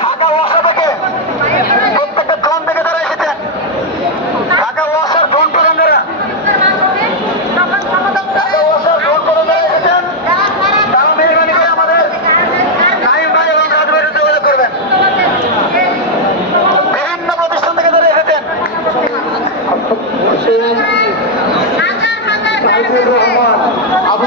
ঢাকা ওয়াসা থেকে প্রত্যেকটা জোন থেকে তারা এসেছেন ঢাকা ওয়াসার জোন কলঙ্গেরা ঢাকা ওয়াসার জোন করে আমাদের নাইম ভাই এবং রাজবাড়ির করবেন। বিভিন্ন প্রতিষ্ঠান থেকে তারা এসেছেন। রহমান আবু